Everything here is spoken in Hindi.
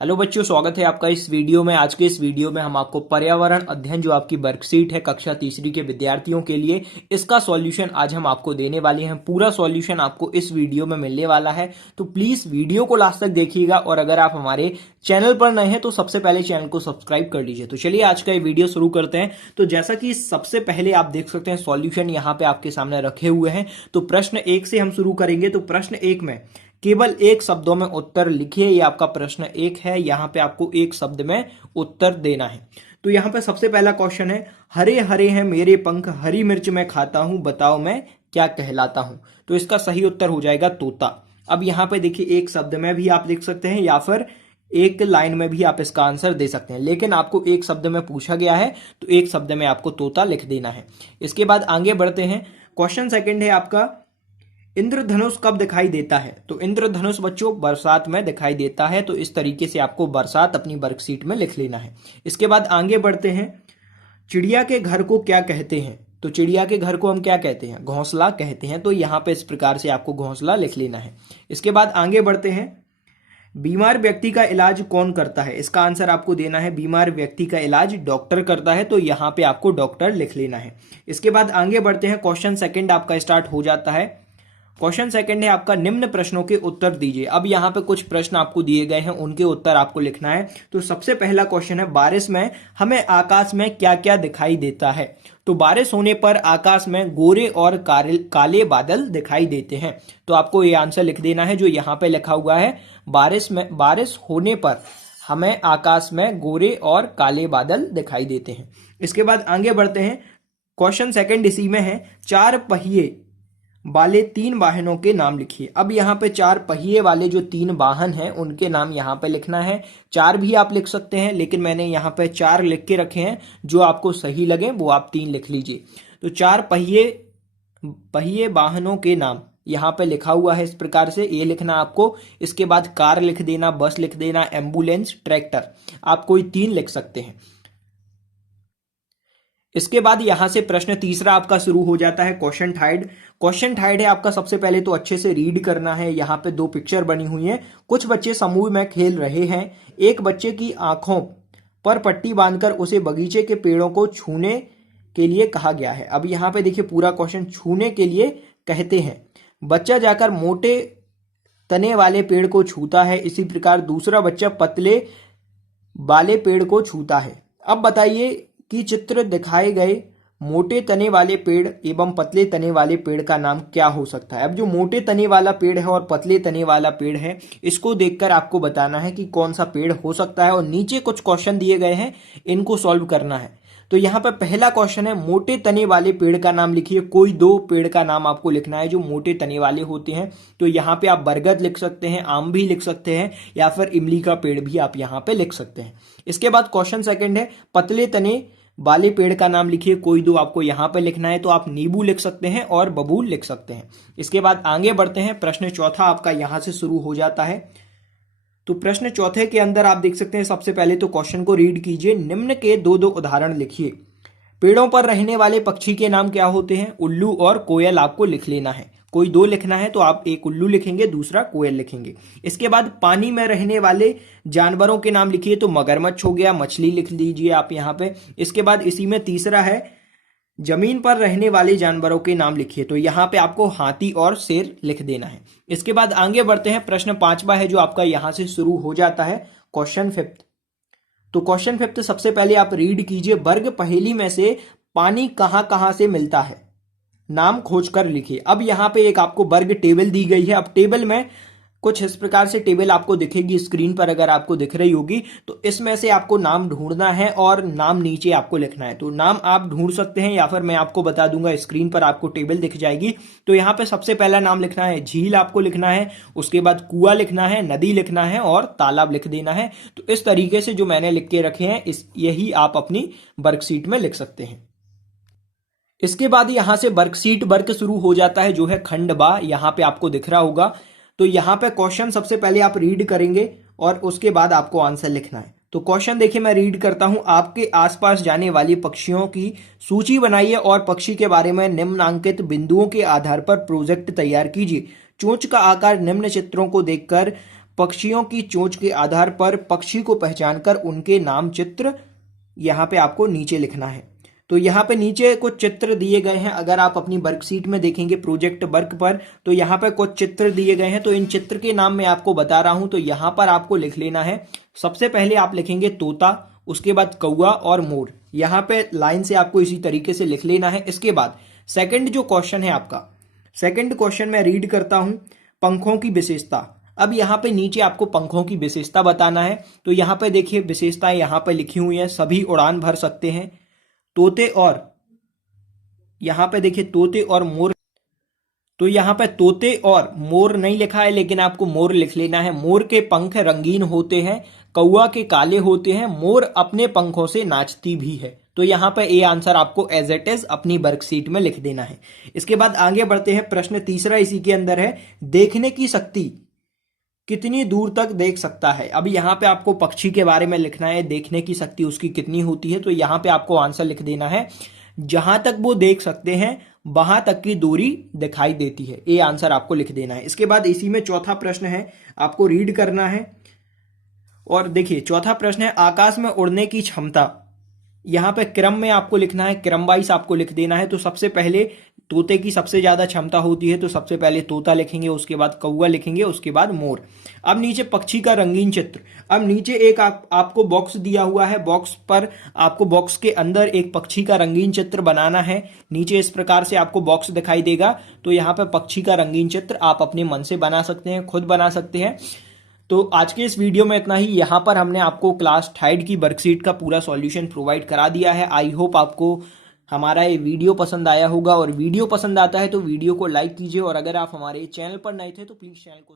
हेलो बच्चों, स्वागत है आपका इस वीडियो में। आज के इस वीडियो में हम आपको पर्यावरण अध्ययन जो आपकी वर्कशीट है कक्षा तीसरी के विद्यार्थियों के लिए, इसका सॉल्यूशन आज हम आपको देने वाले हैं। पूरा सॉल्यूशन आपको इस वीडियो में मिलने वाला है, तो प्लीज वीडियो को लास्ट तक देखिएगा। और अगर आप हमारे चैनल पर नए हैं तो सबसे पहले चैनल को सब्सक्राइब कर लीजिए। तो चलिए आज का ये वीडियो शुरू करते हैं। तो जैसा कि सबसे पहले आप देख सकते हैं सॉल्यूशन यहाँ पे आपके सामने रखे हुए हैं। तो प्रश्न 1 से हम शुरू करेंगे। तो प्रश्न 1 में केवल एक शब्दों में उत्तर लिखिए। ये आपका प्रश्न 1 है। यहां पे आपको एक शब्द में उत्तर देना है। तो यहां पे सबसे पहला क्वेश्चन है, हरे हरे हैं मेरे पंख, हरी मिर्च मैं खाता हूं, बताओ मैं क्या कहलाता हूं। तो इसका सही उत्तर हो जाएगा तोता। अब यहां पे देखिए, एक शब्द में भी आप लिख सकते हैं या फिर एक लाइन में भी आप इसका आंसर दे सकते हैं, लेकिन आपको एक शब्द में पूछा गया है तो एक शब्द में आपको तोता लिख देना है। इसके बाद आगे बढ़ते हैं। क्वेश्चन सेकंड है आपका, इंद्रधनुष कब दिखाई देता है। तो इंद्रधनुष बच्चों बरसात में दिखाई देता है। तो इस तरीके से आपको बरसात अपनी वर्कशीट में लिख लेना है। इसके बाद आगे बढ़ते हैं। चिड़िया के घर को क्या कहते हैं। तो चिड़िया के घर को हम क्या कहते हैं, घोंसला कहते हैं। तो यहां पे इस प्रकार से आपको घोंसला लिख लेना है। इसके बाद आगे बढ़ते हैं। बीमार व्यक्ति का इलाज कौन करता है। इसका आंसर आपको देना है, बीमार व्यक्ति का इलाज डॉक्टर करता है। तो यहां पे आपको डॉक्टर लिख लेना है। इसके बाद आगे बढ़ते हैं। क्वेश्चन सेकंड आपका स्टार्ट हो जाता है। क्वेश्चन सेकंड है आपका, निम्न प्रश्नों के उत्तर दीजिए। अब यहाँ पे कुछ प्रश्न आपको दिए गए हैं, उनके उत्तर आपको लिखना है। तो सबसे पहला क्वेश्चन है, बारिश में हमें आकाश में क्या क्या दिखाई देता है। तो बारिश होने पर आकाश में गोरे और काले बादल दिखाई देते हैं। तो आपको ये आंसर लिख देना है जो यहाँ पे लिखा हुआ है, बारिश होने पर हमें आकाश में गोरे और काले बादल दिखाई देते हैं। इसके बाद आगे बढ़ते हैं। क्वेश्चन सेकंड इसी में है, चार पहिए वाले 3 वाहनों के नाम लिखिए। अब यहाँ पे 4 पहिए वाले जो 3 वाहन हैं उनके नाम यहाँ पे लिखना है। 4 भी आप लिख सकते हैं, लेकिन मैंने यहाँ पे 4 लिख के रखे हैं। जो आपको सही लगे वो आप 3 लिख लीजिए। तो 4 पहिए वाहनों के नाम यहाँ पे लिखा हुआ है इस प्रकार से, ये लिखना आपको। इसके बाद कार लिख देना, बस लिख देना, एम्बुलेंस, ट्रैक्टर, आप कोई 3 लिख सकते हैं। इसके बाद यहां से प्रश्न तीसरा आपका शुरू हो जाता है। क्वेश्चन थर्ड है आपका। सबसे पहले तो अच्छे से रीड करना है। यहाँ पे 2 पिक्चर बनी हुई हैं। कुछ बच्चे समूह में खेल रहे हैं। एक बच्चे की आंखों पर पट्टी बांधकर उसे बगीचे के पेड़ों को छूने के लिए कहा गया है। अब यहाँ पे देखिए पूरा क्वेश्चन, छूने के लिए कहते हैं। बच्चा जाकर मोटे तने वाले पेड़ को छूता है, इसी प्रकार दूसरा बच्चा पतले वाले पेड़ को छूता है। अब बताइए कि चित्र दिखाए गए मोटे तने वाले पेड़ एवं पतले तने वाले पेड़ का नाम क्या हो सकता है। अब जो मोटे तने वाला पेड़ है और पतले तने वाला पेड़ है, इसको देखकर आपको बताना है कि कौन सा पेड़ हो सकता है। और नीचे कुछ क्वेश्चन दिए गए हैं, इनको सॉल्व करना है। तो यहाँ पर पहला क्वेश्चन है, मोटे तने वाले पेड़ का नाम लिखिए। कोई 2 पेड़ का नाम आपको लिखना है जो मोटे तने वाले होते हैं। तो यहाँ पे आप बरगद लिख सकते हैं, आम भी लिख सकते हैं, या फिर इमली का पेड़ भी आप यहाँ पे लिख सकते हैं। इसके बाद क्वेश्चन सेकंड है, पतले तने वाले पेड़ का नाम लिखिए। कोई 2 आपको यहाँ पे लिखना है। तो आप नींबू लिख सकते हैं और बबूल लिख सकते हैं। इसके बाद आगे बढ़ते हैं। प्रश्न चौथा आपका यहाँ से शुरू हो जाता है। तो प्रश्न चौथे के अंदर आप देख सकते हैं, सबसे पहले तो क्वेश्चन को रीड कीजिए। निम्न के 2 उदाहरण लिखिए। पेड़ों पर रहने वाले पक्षी के नाम क्या होते हैं। उल्लू और कोयल आपको लिख लेना है। कोई 2 लिखना है तो आप एक उल्लू लिखेंगे, दूसरा कोयल लिखेंगे। इसके बाद पानी में रहने वाले जानवरों के नाम लिखिए। तो मगरमच्छ हो गया, मछली लिख लीजिए आप यहाँ पे। इसके बाद इसी में तीसरा है, जमीन पर रहने वाले जानवरों के नाम लिखिए। तो यहाँ पे आपको हाथी और शेर लिख देना है। इसके बाद आगे बढ़ते हैं। प्रश्न 5वां है जो आपका यहाँ से शुरू हो जाता है। क्वेश्चन 5। तो क्वेश्चन 5 सबसे पहले आप रीड कीजिए। वर्ग पहेली में से पानी कहां कहां से मिलता है, नाम खोजकर लिखिए। अब यहाँ पे एक आपको वर्ग टेबल दी गई है। अब टेबल में कुछ इस प्रकार से टेबल आपको दिखेगी स्क्रीन पर, अगर आपको दिख रही होगी। तो इसमें से आपको नाम ढूंढना है और नाम नीचे आपको लिखना है। तो नाम आप ढूंढ सकते हैं या फिर मैं आपको बता दूंगा, स्क्रीन पर आपको टेबल दिख जाएगी। तो यहाँ पे सबसे पहला नाम लिखना है, झील आपको लिखना है। उसके बाद कुआं लिखना है, नदी लिखना है और तालाब लिख देना है। तो इस तरीके से जो मैंने लिख के रखे हैं, यही आप अपनी वर्कशीट में लिख सकते हैं। इसके बाद यहां से वर्कशीट वर्क शुरू हो जाता है जो है खंड बा, यहां पे आपको दिख रहा होगा। तो यहां पे क्वेश्चन सबसे पहले आप रीड करेंगे और उसके बाद आपको आंसर लिखना है। तो क्वेश्चन देखिए, मैं रीड करता हूं। आपके आसपास जाने वाली पक्षियों की सूची बनाइए और पक्षी के बारे में निम्नांकित बिंदुओं के आधार पर प्रोजेक्ट तैयार कीजिए। चोंच का आकार निम्न चित्रों को देखकर पक्षियों की चोंच के आधार पर पक्षी को पहचानकर उनके नाम चित्र यहाँ पे आपको नीचे लिखना है। तो यहाँ पे नीचे कुछ चित्र दिए गए हैं। अगर आप अपनी वर्कशीट में देखेंगे प्रोजेक्ट वर्क पर, तो यहाँ पे कुछ चित्र दिए गए हैं। तो इन चित्र के नाम मैं आपको बता रहा हूं। तो यहाँ पर आपको लिख लेना है। सबसे पहले आप लिखेंगे तोता, उसके बाद कौआ और मोर। यहाँ पे लाइन से आपको इसी तरीके से लिख लेना है। इसके बाद सेकंड जो क्वेश्चन है आपका, सेकंड क्वेश्चन मैं रीड करता हूं। पंखों की विशेषता। अब यहाँ पे नीचे आपको पंखों की विशेषता बताना है। तो यहाँ पे देखिए विशेषताएं यहाँ पे लिखी हुई हैं। सभी उड़ान भर सकते हैं। तोते और, यहाँ पे देखिए तोते और मोर। तो यहाँ पे तोते और मोर नहीं लिखा है, लेकिन आपको मोर लिख लेना है। मोर के पंख रंगीन होते हैं, कौआ के काले होते हैं, मोर अपने पंखों से नाचती भी है। तो यहाँ पे ए आंसर आपको एज इट इज अपनी वर्कशीट में लिख देना है। इसके बाद आगे बढ़ते हैं। प्रश्न तीसरा इसी के अंदर है, देखने की शक्ति कितनी दूर तक देख सकता है। अब यहाँ पे आपको पक्षी के बारे में लिखना है, देखने की शक्ति उसकी कितनी होती है। तो यहाँ पे आपको आंसर लिख देना है, जहां तक वो देख सकते हैं वहां तक की दूरी दिखाई देती है। ये आंसर आपको लिख देना है। इसके बाद इसी में चौथा प्रश्न है, आपको रीड करना है। और देखिए चौथा प्रश्न है, आकाश में उड़ने की क्षमता। यहाँ पे क्रम में आपको लिखना है, क्रम वाइज आपको लिख देना है। तो सबसे पहले तोते की सबसे ज्यादा क्षमता होती है, तो सबसे पहले तोता लिखेंगे, उसके बाद कौआ लिखेंगे, उसके बाद मोर। अब नीचे पक्षी का रंगीन चित्र। अब नीचे एक आपको बॉक्स दिया हुआ है। बॉक्स पर आपको बॉक्स के अंदर एक पक्षी का रंगीन चित्र बनाना है। नीचे इस प्रकार से आपको बॉक्स दिखाई देगा। तो यहाँ पे पक्षी का रंगीन चित्र आप अपने मन से बना सकते हैं, खुद बना सकते हैं। तो आज के इस वीडियो में इतना ही। यहाँ पर हमने आपको क्लास थर्ड की वर्कशीट का पूरा सॉल्यूशन प्रोवाइड करा दिया है। आई होप आपको हमारा ये वीडियो पसंद आया होगा, और वीडियो पसंद आता है तो वीडियो को लाइक कीजिए, और अगर आप हमारे चैनल पर नए थे तो प्लीज़ चैनल को